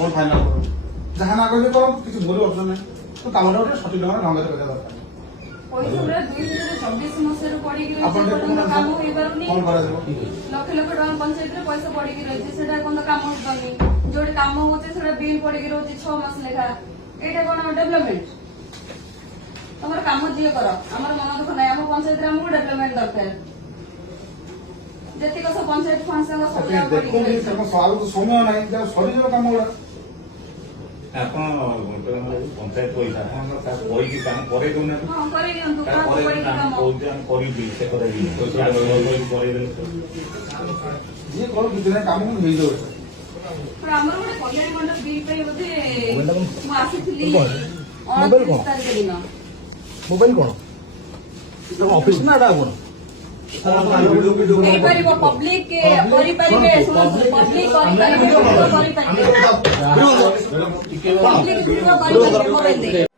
ସବୁ ଫାଇନାଲ କରୁ ଯାହା ନା କହିଲେ କର କିଛି ଭୁଲ ଅପସନ ନାହିଁ ତ କାମଟା ଗୋଟେ ସଠିକ ଢଙ୍ଗରେ ଢଙ୍ଗରେ କରିବା ଦରକାର। ପଇସା ପୁରା 2024 ମସିହାରୁ ପଡିକି ଆପଣ ରହିଛି, ଟିକେ କାମ ହେଇପାରୁନି। କଣ କରାଯିବ? ଲକ୍ଷ ଲକ୍ଷ ଟଙ୍କା ପଞ୍ଚାୟତରେ ପଇସା ପଡିକି ରହିଛି, ସେଟା କଣ କାମ ହେଇପାରୁନି। ଯୋଉଠି କାମ ହଉଛି ସେଟା ବିଲ୍ ପଡିକି ରହୁଛି 6 ମାସ ଲେଖା। ଏଇଟା କଣ ଡେଭଲପମେଣ୍ଟ? ତମର କାମ ଯିଏ କର, ଆମର ମନ ଦୁଃଖ ନାହିଁ। ଆମ ପଞ୍ଚାୟତରେ ଆମକୁ ଡେଭଲପମେଣ୍ଟ ଦରକାର। ଯେତିକ ସବୁ ପଞ୍ଚାୟତ ଫଣ୍ଡ ସବୁ ଯାକ ପଡିକି ଦେଖୁନି ରହିଛି। ତାଙ୍କ ଆଉ ତ ସମୟ ନାହିଁ ଯାହା ସରିଯିବ କାମ ଗୁଡା। ଆପଣ ପଞ୍ଚାୟତ ପଇସା ଆପଣଙ୍କର ତାକୁ କହିକି କାମ କରେଇ ଦଉନାହାନ୍ତି। ହଁ କରେଇ ଦିଅନ୍ତୁ, ତାକୁ କାହାକୁ କରେଇ ପଡିକି ଦିଅନ୍ତୁ, ଆମେ କାମ। କହୁଛୁ ଆମେ କରିବି ସେ କରେଇବି କରେଇ ଦେଲେ ଯିଏ କରୁ କିଛି ନାହିଁ କାମ କିନ୍ତୁ ହେଇଯାଉଛି। पण ଆମର ଗୋଟେ କଲ୍ୟାଣ ମଣ୍ଡପ ବିଲ୍ ପାଇଁ ବୋଧେ ମୁଁ ଆସିଥିଲି ମୋବାଇଲ 29 ତାରିଖ ଦିନ। ମୋବାଇଲ କଣ ଅଫିସ ନା ଏଟା କଣ ହେଇପାରିବ ପବ୍ଲିକ କରିପାରିବେ, ଶୁଣନ୍ତୁ ପବ୍ଲିକ କରିପାରିବେ, କରିପାରିବେ, ପବ୍ଲିକ କରିପାରିବେ ମୋବାଇଲ